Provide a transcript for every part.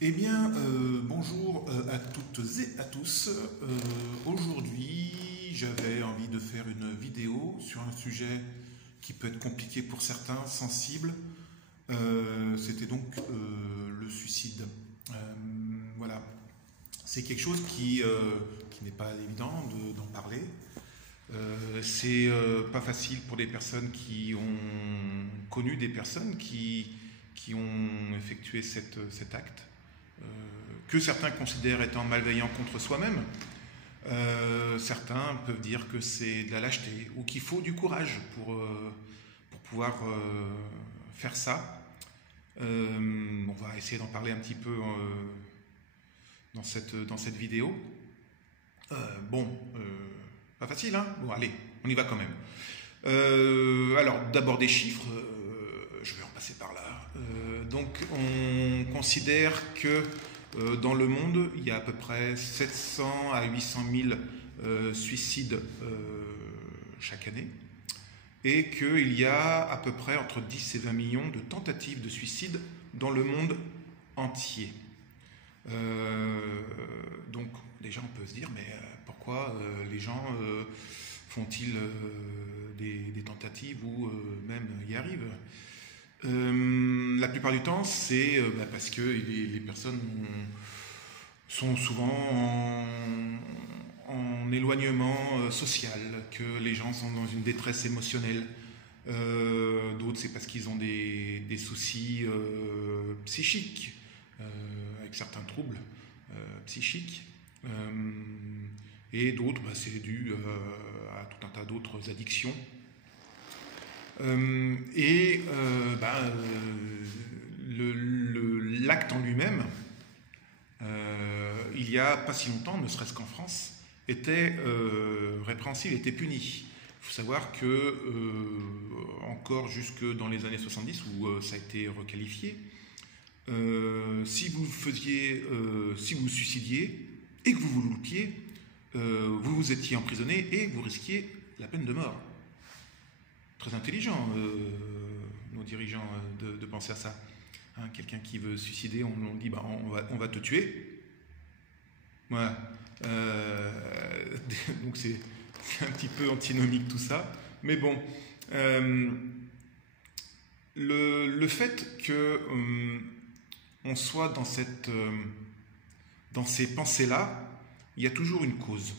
Eh bien, bonjour à toutes et à tous. Aujourd'hui, j'avais envie de faire une vidéo sur un sujet qui peut être compliqué pour certains, sensible. C'était donc le suicide. Euh, voilà, c'est quelque chose qui n'est pas évident d'en parler. C'est pas facile pour des personnes qui ont connu des personnes qui ont effectué cet acte, euh, que certains considèrent étant malveillant contre soi-même. Certains peuvent dire que c'est de la lâcheté ou qu'il faut du courage pour pouvoir faire ça. On va essayer d'en parler un petit peu dans cette vidéo. Bon, pas facile, hein? Bon, allez, on y va quand même. Alors, d'abord des chiffres, je vais en passer par là. Donc, on considère que dans le monde, il y a à peu près 700 à 800 000 suicides chaque année, et qu'il y a à peu près entre 10 et 20 millions de tentatives de suicide dans le monde entier. Donc, déjà, on peut se dire, mais pourquoi les gens font-ils des tentatives ou même y arrivent? La plupart du temps, c'est parce que les personnes sont souvent en éloignement social, que les gens sont dans une détresse émotionnelle. D'autres, c'est parce qu'ils ont des soucis psychiques, avec certains troubles psychiques. Et d'autres, c'est dû à tout un tas d'autres addictions. L'acte en lui-même, il y a pas si longtemps, ne serait-ce qu'en France, était répréhensible, était puni. Il faut savoir que encore jusque dans les années 70 où ça a été requalifié, si vous vous suicidiez et que vous vous loupiez, vous vous étiez emprisonné et vous risquiez la peine de mort. Très intelligent, nos dirigeants, de penser à ça. Hein, quelqu'un qui veut se suicider, on dit on va te tuer. Voilà. Donc c'est un petit peu antinomique tout ça. Mais bon, le fait que on soit dans ces pensées-là, il y a toujours une cause.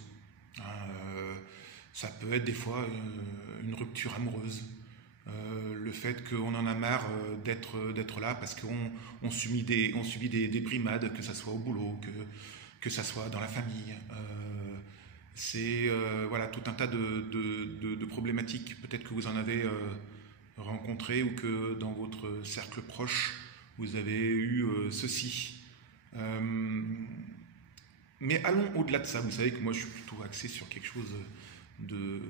Ça peut être des fois une rupture amoureuse, le fait qu'on en a marre d'être là parce qu'on subit des brimades, que ça soit au boulot, que ça soit dans la famille. C'est voilà, tout un tas de problématiques. Peut-être que vous en avez rencontré ou que dans votre cercle proche, vous avez eu ceci. Mais allons au-delà de ça. Vous savez que moi, je suis plutôt axé sur quelque chose de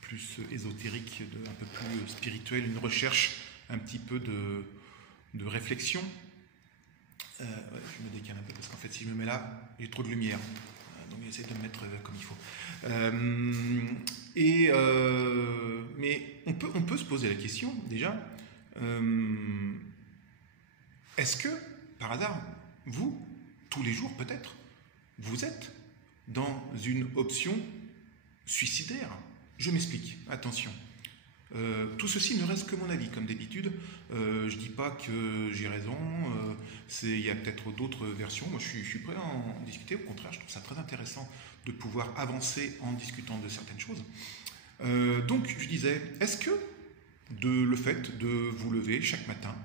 plus ésotérique, un peu plus spirituel, une recherche un petit peu de réflexion. Je me décale un peu parce qu'en fait, si je me mets là, j'ai trop de lumière. Donc j'essaie de me mettre comme il faut. Mais on peut se poser la question déjà. Est-ce que, par hasard, vous, tous les jours peut-être, vous êtes dans une option suicidaire? Je m'explique, attention. Tout ceci ne reste que mon avis, comme d'habitude. Je dis pas que j'ai raison, il y a peut-être d'autres versions. Moi, je suis prêt à en discuter. Au contraire, je trouve ça très intéressant de pouvoir avancer en discutant de certaines choses. Donc, je disais, est-ce que le fait de vous lever chaque matin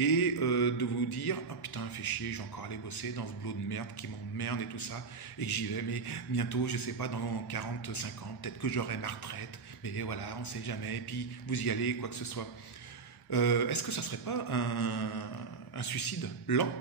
et de vous dire « Ah putain, fait chier, je vais encore aller bosser dans ce boulot de merde qui m'emmerde et tout ça, et que j'y vais, mais bientôt, je sais pas, dans 40, 50, peut-être que j'aurai ma retraite, mais voilà, on sait jamais, et puis vous y allez, quoi que ce soit. » Est-ce que ça serait pas un suicide lent,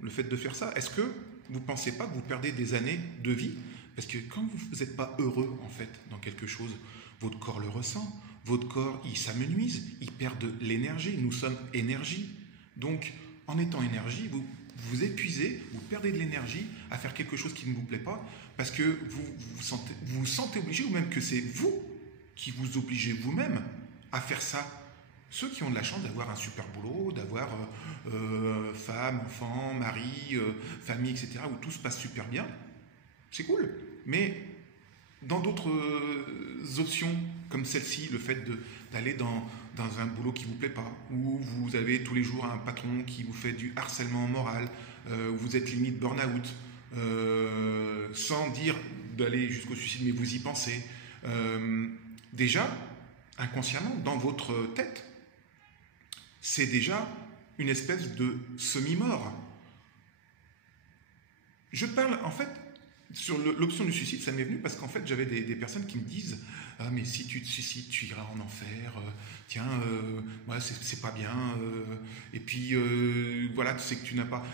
le fait de faire ça? Est-ce que vous pensez pas que vous perdez des années de vie? Parce que quand vous n'êtes pas heureux, en fait, dans quelque chose, votre corps le ressent, votre corps, il s'amenuise, il perd de l'énergie, nous sommes énergie. Donc, en étant énergie, vous vous épuisez, vous perdez de l'énergie à faire quelque chose qui ne vous plaît pas, parce que vous sentez obligé, ou même que c'est vous qui vous obligez vous-même à faire ça. Ceux qui ont de la chance d'avoir un super boulot, d'avoir femme, enfant, mari, famille, etc., où tout se passe super bien, c'est cool. Mais dans d'autres options, comme celle-ci, le fait d'aller dans un boulot qui ne vous plaît pas, où vous avez tous les jours un patron qui vous fait du harcèlement moral, où vous êtes limite burn-out, sans dire d'aller jusqu'au suicide, mais vous y pensez. Déjà, inconsciemment, dans votre tête, c'est déjà une espèce de semi-mort. Je parle, en fait, sur l'option du suicide, ça m'est venu parce qu'en fait, j'avais des personnes qui me disent « Ah, mais si tu te suicides, tu iras en enfer. Tiens, ouais, c'est pas bien. Et puis, voilà, tu sais que tu n'as pas... »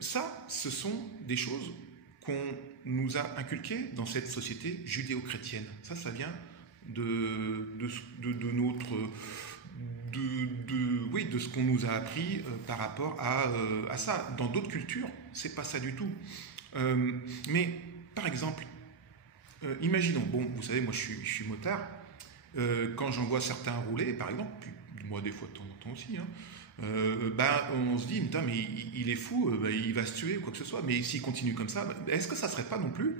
Ça, ce sont des choses qu'on nous a inculquées dans cette société judéo-chrétienne. Ça vient de notre... oui, de ce qu'on nous a appris par rapport à ça. Dans d'autres cultures, c'est pas ça du tout. Mais, par exemple, imaginons, bon, vous savez, moi je suis motard, quand j'en vois certains rouler, par exemple, puis moi des fois de temps en temps aussi, hein, on se dit, putain, mais il est fou, il va se tuer ou quoi que ce soit, mais s'il continue comme ça, est-ce que ça serait pas non plus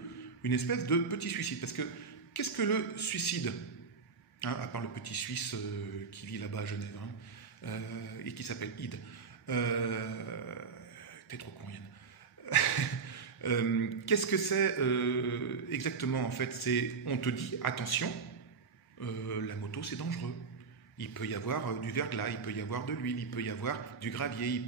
une espèce de petit suicide? Parce que, qu'est-ce que le suicide, hein, à part le petit Suisse qui vit là-bas à Genève, hein, et qui s'appelle Id, t'es trop con, Yann. Qu'est-ce que c'est exactement en fait? C'est, on te dit, attention, la moto c'est dangereux. Il peut y avoir du verglas, il peut y avoir de l'huile, il peut y avoir du gravier,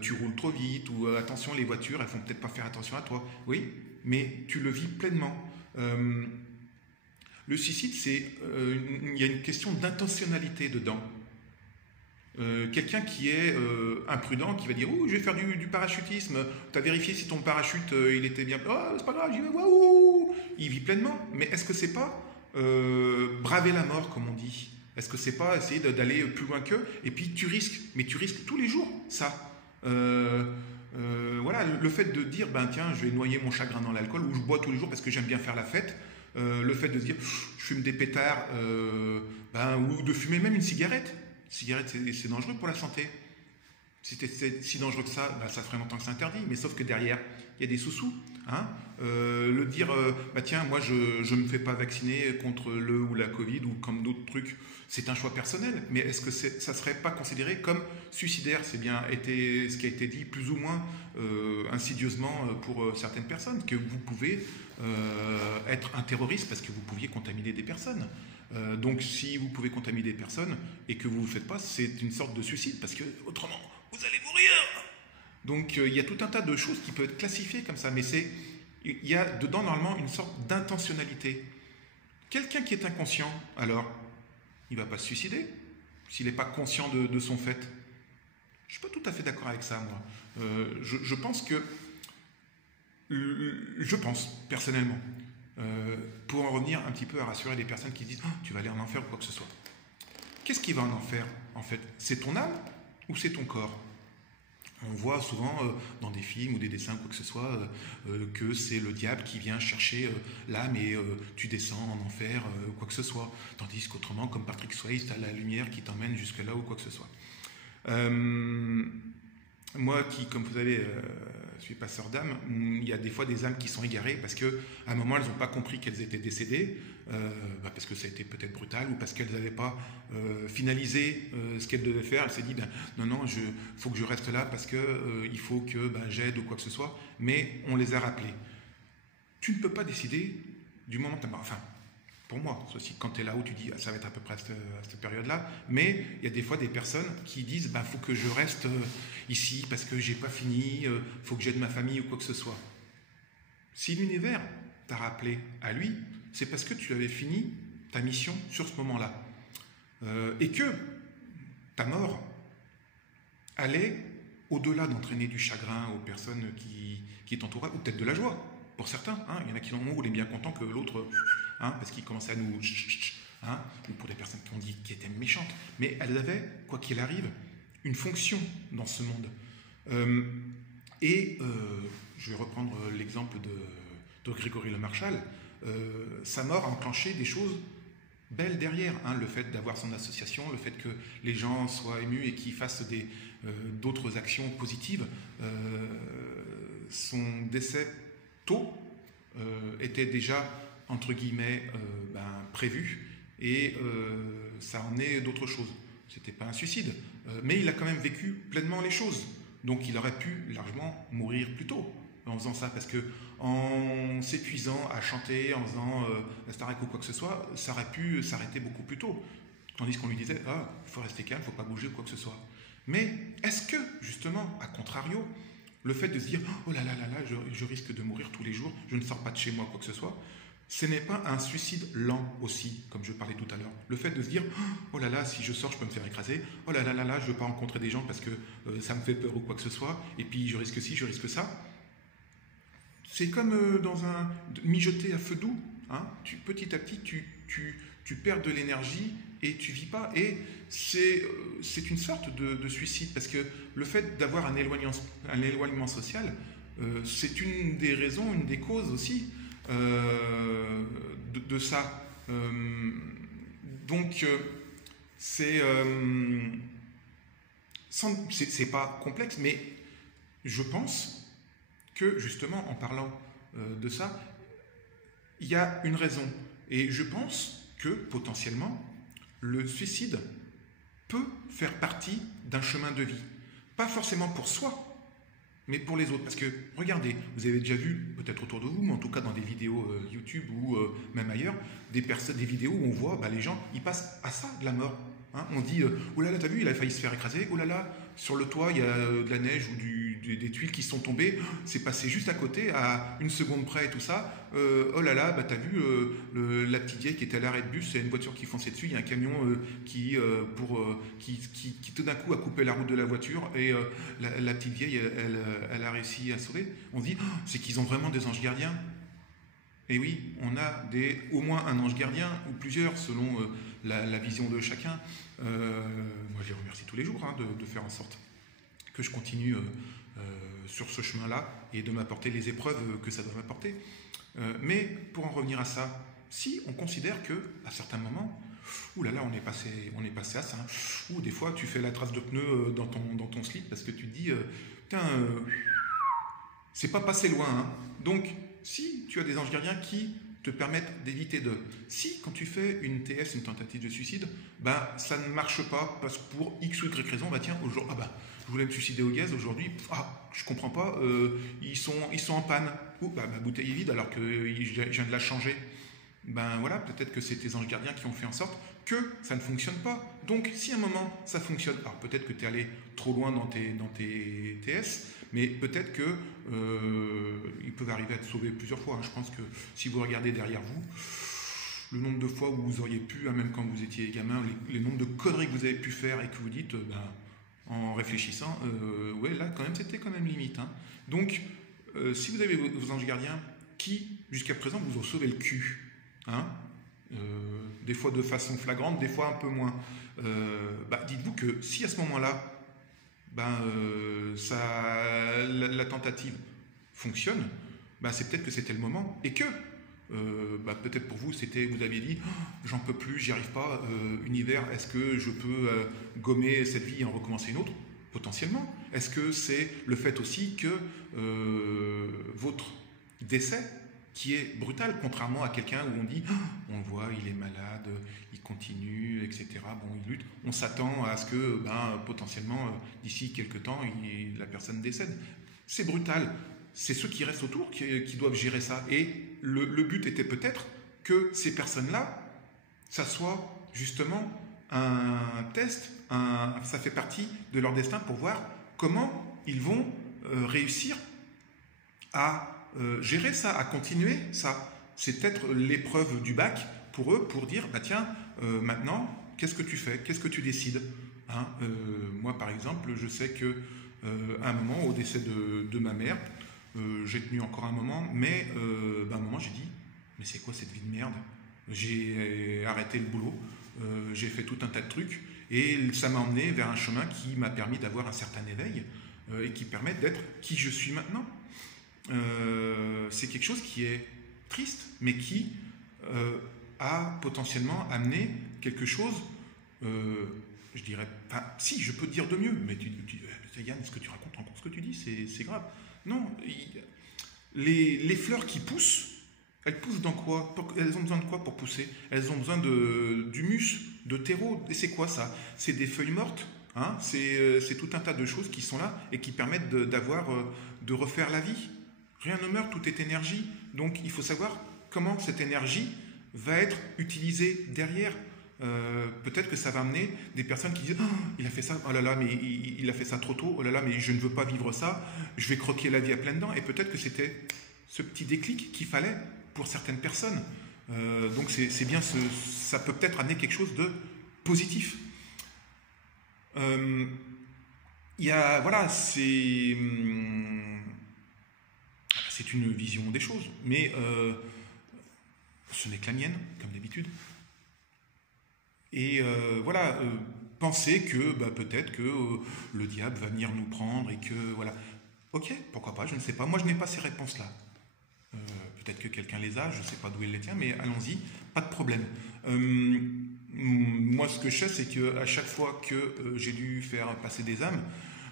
tu roules trop vite, ou attention, les voitures, elles font peut-être pas faire attention à toi. Oui, mais tu le vis pleinement. Le suicide, il y a une question d'intentionnalité dedans. Quelqu'un qui est imprudent, qui va dire « Oh, je vais faire du parachutisme, tu as vérifié si ton parachute il était bien... Oh, c'est pas grave, j'y vais, waouh !» Il vit pleinement, mais est-ce que c'est pas braver la mort, comme on dit? Est-ce que c'est pas essayer d'aller plus loin qu'eux? Et puis tu risques, mais tu risques tous les jours, ça. Voilà, le fait de dire « Ben tiens, je vais noyer mon chagrin dans l'alcool » ou « Je bois tous les jours parce que j'aime bien faire la fête », le fait de se dire « Je fume des pétards », ou de fumer même une cigarette. Cigarette, c'est dangereux pour la santé. Si c'est si dangereux que ça, ça ferait longtemps que c'est interdit. Mais sauf que derrière, il y a des sous-sous. Hein, le dire, tiens, moi, je ne me fais pas vacciner contre le ou la Covid ou comme d'autres trucs, c'est un choix personnel. Mais est-ce que ça ne serait pas considéré comme suicidaire? C'est bien ce qui a été dit plus ou moins insidieusement pour certaines personnes, que vous pouvez être un terroriste parce que vous pouviez contaminer des personnes. Donc si vous pouvez contaminer des personnes et que vous ne le faites pas, c'est une sorte de suicide parce que autrement vous allez mourir. Donc il y a tout un tas de choses qui peuvent être classifiées comme ça, mais il y a dedans normalement une sorte d'intentionnalité. Quelqu'un qui est inconscient, alors il ne va pas se suicider s'il n'est pas conscient de son fait. Je ne suis pas tout à fait d'accord avec ça, moi. Je pense que, je pense personnellement, pour en revenir un petit peu à rassurer les personnes qui disent « Oh, tu vas aller en enfer ou quoi que ce soit ». Qu'est-ce qui va en enfer, en fait? C'est ton âme ou c'est ton corps? On voit souvent dans des films ou des dessins, quoi que ce soit, que c'est le diable qui vient chercher l'âme et tu descends en enfer, quoi que ce soit. Tandis qu'autrement, comme Patrick Swayze, tu as la lumière qui t'emmène jusque là ou quoi que ce soit. Moi qui, comme vous savez, suis passeur d'âme, il y a des fois des âmes qui sont égarées parce qu'à un moment, elles n'ont pas compris qu'elles étaient décédées, parce que ça a été peut-être brutal, ou parce qu'elles n'avaient pas finalisé ce qu'elles devaient faire. Elles s'est dit, non, faut que je reste là parce qu'il faut que j'aide ou quoi que ce soit. Mais on les a rappelés. Tu ne peux pas décider du moment où tu as... Enfin, pour moi, ceci, quand tu es là-haut, tu dis ça va être à peu près à cette période-là, mais il y a des fois des personnes qui disent faut que je reste ici parce que j'ai pas fini, faut que j'aide ma famille ou quoi que ce soit. Si l'univers t'a rappelé à lui, c'est parce que tu avais fini ta mission sur ce moment-là. Et que ta mort allait au-delà d'entraîner du chagrin aux personnes qui t'entouraient, ou peut-être de la joie, pour certains. Il y en a qui en ont où on est bien content que l'autre... parce qu'ils commençaient à nous... ou pour des personnes qui ont dit qui étaient méchantes. Mais elles avaient, quoi qu'il arrive, une fonction dans ce monde. Je vais reprendre l'exemple de Grégory Le Marchal. Sa mort a enclenché des choses belle derrière, hein, le fait d'avoir son association, le fait que les gens soient émus et qu'ils fassent d'autres actions positives. Son décès tôt était déjà, entre guillemets, prévu, et ça en est d'autres choses. C'était pas un suicide, mais il a quand même vécu pleinement les choses. Donc il aurait pu largement mourir plus tôt en faisant ça, parce que en s'épuisant à chanter, en faisant la Starac ou quoi que ce soit, ça aurait pu s'arrêter beaucoup plus tôt. Tandis qu'on lui disait, ah, il faut rester calme, il ne faut pas bouger ou quoi que ce soit. Mais est-ce que, justement, à contrario, le fait de se dire, oh là là là là, je risque de mourir tous les jours, je ne sors pas de chez moi, quoi que ce soit, ce n'est pas un suicide lent aussi, comme je parlais tout à l'heure. Le fait de se dire, oh là là, si je sors, je peux me faire écraser, oh là là là là, je ne veux pas rencontrer des gens parce que ça me fait peur ou quoi que ce soit, et puis je risque ci, je risque ça. C'est comme dans un mijoter à feu doux. Hein, petit à petit, tu perds de l'énergie et tu vis pas. Et c'est une sorte de suicide, parce que le fait d'avoir un éloignement social, c'est une des raisons, une des causes aussi de ça. Donc, c'est pas complexe, mais je pense que justement, en parlant de ça, il y a une raison. Et je pense que potentiellement, le suicide peut faire partie d'un chemin de vie. Pas forcément pour soi, mais pour les autres. Parce que, regardez, vous avez déjà vu, peut-être autour de vous, mais en tout cas dans des vidéos YouTube ou même ailleurs, des vidéos où on voit les gens, ils passent à ça, de la mort. Hein, on dit, oh là là, t'as vu, il a failli se faire écraser, oh là là, sur le toit, il y a de la neige ou des tuiles qui sont tombées, c'est passé juste à côté, à une seconde près et tout ça, oh là là, t'as vu la petite vieille qui était à l'arrêt de bus, il y a une voiture qui fonçait dessus, il y a un camion qui tout d'un coup a coupé la route de la voiture, et la petite vieille, elle a réussi à sauver. On se dit, c'est qu'ils ont vraiment des anges gardiens. Et oui, on a au moins un ange gardien, ou plusieurs, selon la vision de chacun. Moi, je les remercie tous les jours de faire en sorte que je continue sur ce chemin-là et de m'apporter les épreuves que ça doit m'apporter. Mais pour en revenir à ça, si on considère qu'à certains moments, oulala, on est passé à ça. Ou des fois, tu fais la trace de pneu dans ton slip parce que tu te dis, putain, c'est pas passé loin. Hein. Donc, si tu as des anges gardiens qui te permettent d'éviter de... Si, quand tu fais une TS, une tentative de suicide, ça ne marche pas parce que pour X ou Y raison, tiens, aujourd'hui, je voulais me suicider au gaz, aujourd'hui, je comprends pas, ils sont en panne. Ou, ma bouteille est vide alors que je viens de la changer. Voilà, peut-être que c'est tes anges gardiens qui ont fait en sorte que ça ne fonctionne pas. Donc, si à un moment, ça fonctionne, alors peut-être que tu es allé trop loin dans tes TS, mais peut-être que ils peuvent arriver à te sauver plusieurs fois. Je pense que si vous regardez derrière vous, le nombre de fois où vous auriez pu, même quand vous étiez gamin, les nombres de conneries que vous avez pu faire et que vous dites, en réfléchissant, ouais, là, quand même, c'était quand même limite. Hein. Donc, si vous avez vos anges gardiens qui, jusqu'à présent, vous ont sauvé le cul, hein, des fois de façon flagrante, des fois un peu moins, dites-vous que si à ce moment-là, la tentative fonctionne, c'est peut-être que c'était le moment, et que peut-être pour vous, vous aviez dit, j'en peux plus, j'y arrive pas, univers, est-ce que je peux gommer cette vie et en recommencer une autre? Potentiellement. Est-ce que c'est le fait aussi que votre décès, qui est brutal, contrairement à quelqu'un où on dit, on le voit, il est malade, il continue, etc. Bon, il lutte. On s'attend à ce que, potentiellement, d'ici quelques temps, la personne décède. C'est brutal. C'est ceux qui restent autour qui doivent gérer ça. Et le but était peut-être que ces personnes-là, ça soit justement un test, ça fait partie de leur destin pour voir comment ils vont réussir à gérer ça, à continuer ça. C'est peut-être l'épreuve du bac pour eux, pour dire, tiens, maintenant, qu'est-ce que tu fais? Qu'est-ce que tu décides? Hein, moi, par exemple, je sais que à un moment, au décès de ma mère, j'ai tenu encore un moment, mais à un moment, j'ai dit, mais c'est quoi cette vie de merde? J'ai arrêté le boulot, j'ai fait tout un tas de trucs, et ça m'a emmené vers un chemin qui m'a permis d'avoir un certain éveil, et qui permet d'être qui je suis maintenant. C'est quelque chose qui est triste, mais qui, à potentiellement amener quelque chose, je dirais, enfin, si, je peux te dire de mieux, mais Yann, ce que tu racontes encore, ce que tu dis, c'est grave. Non, les fleurs qui poussent, elles poussent dans quoi? Elles ont besoin de quoi pour pousser? Elles ont besoin d'humus, de terreau. Et c'est quoi ça? C'est des feuilles mortes. Hein, c'est tout un tas de choses qui sont là et qui permettent de refaire la vie. Rien ne meurt, tout est énergie. Donc il faut savoir comment cette énergie va être utilisée derrière. Peut-être que ça va amener des personnes qui disent oh, il a fait ça, oh là là, mais il a fait ça trop tôt, oh là là, mais je ne veux pas vivre ça, je vais croquer la vie à pleines dents. Et peut-être que c'était ce petit déclic qu'il fallait pour certaines personnes. Donc c'est bien, ça peut peut-être amener quelque chose de positif. Il y a, voilà, c'est une vision des choses, mais ce n'est que la mienne, comme d'habitude. Et voilà, penser que peut-être que le diable va venir nous prendre et que voilà. Ok, pourquoi pas, je ne sais pas. Moi, je n'ai pas ces réponses-là. Peut-être que quelqu'un les a, je ne sais pas d'où il les tient, mais allons-y, pas de problème. Moi, ce que je sais, c'est qu'à chaque fois que j'ai dû faire passer des âmes,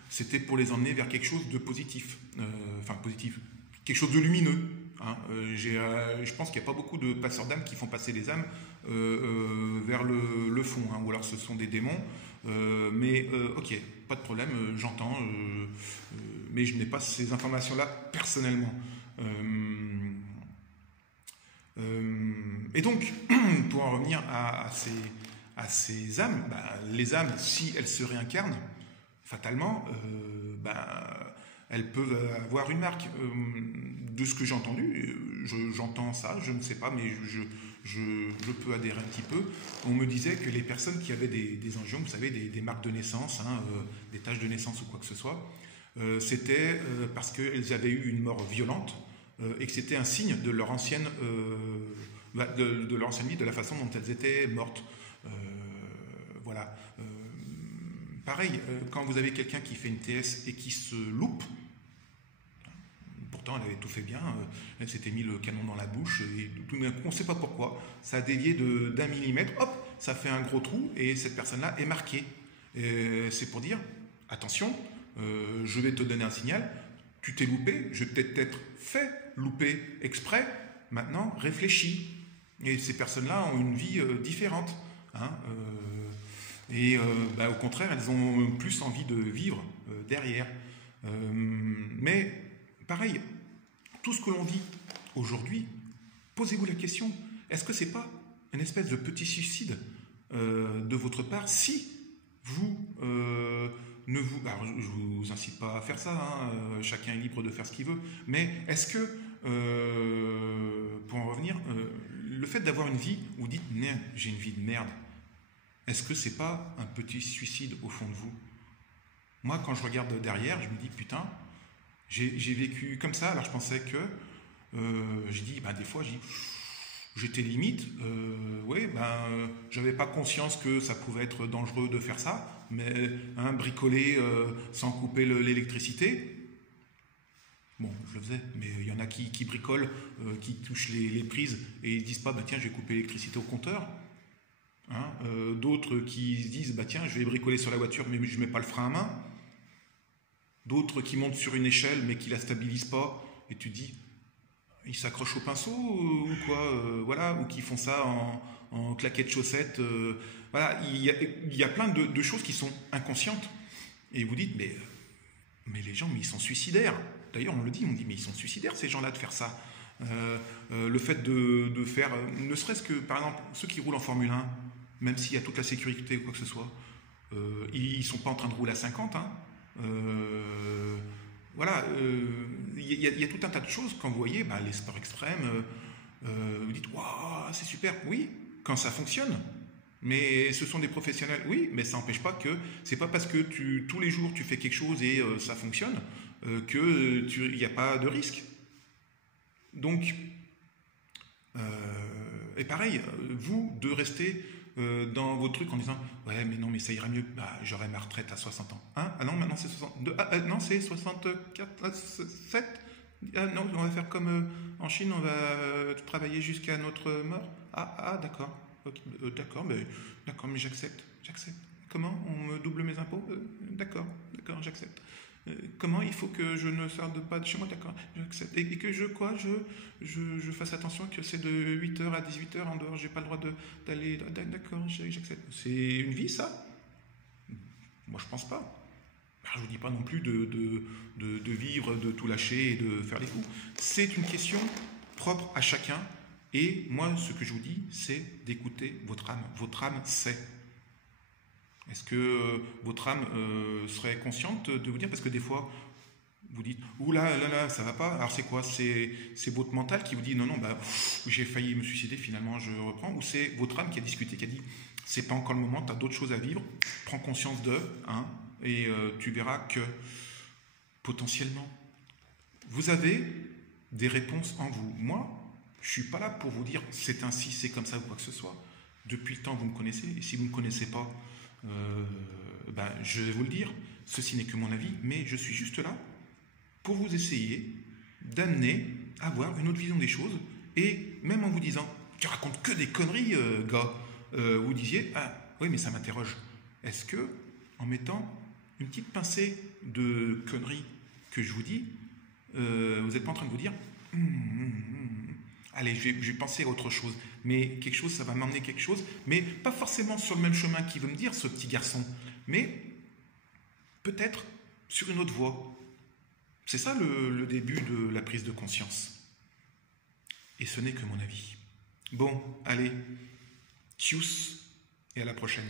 c'était pour les emmener vers quelque chose de positif. Enfin, positif, quelque chose de lumineux. Hein. Je pense qu'il n'y a pas beaucoup de passeurs d'âmes qui font passer les âmes vers le fond, hein, ou alors ce sont des démons. Mais ok, pas de problème, j'entends, mais je n'ai pas ces informations-là personnellement. Et donc, pour en revenir à ces âmes, les âmes, si elles se réincarnent, fatalement, elles peuvent avoir une marque. De ce que j'ai entendu, j'entends ça, je ne sais pas, mais je peux adhérer un petit peu. On me disait que les personnes qui avaient des angiomes, vous savez, des marques de naissance, hein, des taches de naissance ou quoi que ce soit, c'était parce qu'elles avaient eu une mort violente et que c'était un signe de leur ancienne de leur ancienne vie, de la façon dont elles étaient mortes. Voilà. Pareil, quand vous avez quelqu'un qui fait une TS et qui se loupe, pourtant elle avait tout fait bien, elle s'était mis le canon dans la bouche et tout d'un coup, on ne sait pas pourquoi, ça a dévié d'1 millimètre, hop, ça fait un gros trou et cette personne-là est marquée. C'est pour dire, attention, je vais te donner un signal, tu t'es loupé, je t'ai peut-être fait louper exprès, maintenant réfléchis. Et ces personnes-là ont une vie différente. Hein, au contraire, elles ont plus envie de vivre derrière. Mais pareil, tout ce que l'on vit aujourd'hui, posez-vous la question, est-ce que c'est pas une espèce de petit suicide de votre part si vous ne vous... Alors, je ne vous incite pas à faire ça, hein, chacun est libre de faire ce qu'il veut, mais est-ce que, pour en revenir, le fait d'avoir une vie où vous dites « j'ai une vie de merde », est-ce que c'est pas un petit suicide au fond de vous? Moi, quand je regarde derrière, je me dis « putain, j'ai vécu comme ça », alors je pensais que... je dis, des fois, j'étais limite, j'avais pas conscience que ça pouvait être dangereux de faire ça, mais bricoler sans couper l'électricité, bon, je le faisais, mais il y en a qui bricolent, qui touchent les prises et ils disent pas, tiens, je vais couper l'électricité au compteur. Hein, d'autres qui se disent, tiens, je vais bricoler sur la voiture, mais je mets pas le frein à main. D'autres qui montent sur une échelle, mais qui la stabilisent pas, et tu dis, ils s'accrochent au pinceau ou quoi, voilà, ou qui font ça en claquettes chaussettes. Voilà, il y a plein de choses qui sont inconscientes. Et vous dites, mais les gens, mais ils sont suicidaires. D'ailleurs, on le dit, on dit, mais ils sont suicidaires, ces gens-là, de faire ça. Le fait de faire, ne serait-ce que, par exemple, ceux qui roulent en Formule 1, même s'il y a toute la sécurité ou quoi que ce soit, ils ne sont pas en train de rouler à 50, hein. Voilà, il y a tout un tas de choses, quand vous voyez les sports extrêmes, vous dites, waouh, c'est super, oui, quand ça fonctionne. Mais ce sont des professionnels, oui, mais ça n'empêche pas que c'est pas parce que tous les jours tu fais quelque chose et ça fonctionne qu'il n'y a pas de risque. Donc, et pareil, vous, de rester dans vos trucs en disant ouais, mais non, mais ça ira mieux, j'aurai ma retraite à 60 ans. Hein, ah non, maintenant c'est 62, non, c'est 64, 7. Ah non, on va faire comme en Chine, on va travailler jusqu'à notre mort. D'accord. Ok, d'accord, mais j'accepte. Comment? On me double mes impôts? D'accord, j'accepte. Comment il faut que je ne sorte pas de chez moi? D'accord, j'accepte. Et que je fasse attention que c'est de 8h à 18h en dehors, j'ai pas le droit d'aller. D'accord, j'accepte. C'est une vie, ça? Moi, je pense pas. Alors, je vous dis pas non plus de vivre, de tout lâcher et de faire les coups. C'est une question propre à chacun. Et moi, ce que je vous dis, c'est d'écouter votre âme. Votre âme sait. Est-ce que votre âme serait consciente de vous dire, parce que des fois, vous dites, ouh là, ça va pas. Alors c'est quoi? C'est votre mental qui vous dit, non, j'ai failli me suicider, finalement je reprends. Ou c'est votre âme qui a discuté, qui a dit, c'est pas encore le moment, tu as d'autres choses à vivre, prends conscience d'eux, hein, et tu verras que potentiellement, vous avez des réponses en vous. Moi, je suis pas là pour vous dire, c'est ainsi, c'est comme ça ou quoi que ce soit. Depuis le temps, vous me connaissez, et si vous ne me connaissez pas, je vais vous le dire, ceci n'est que mon avis, mais je suis juste là pour vous essayer d'amener à avoir une autre vision des choses, et même en vous disant, tu racontes que des conneries, gars, vous disiez, ah oui, mais ça m'interroge. Est-ce que, en mettant une petite pincée de conneries que je vous dis, vous n'êtes pas en train de vous dire, allez, je vais penser à autre chose, mais quelque chose, ça va m'emmener quelque chose, mais pas forcément sur le même chemin qu'il veut me dire, ce petit garçon, mais peut-être sur une autre voie. C'est ça le début de la prise de conscience. Et ce n'est que mon avis. Bon, allez, tchuss, et à la prochaine.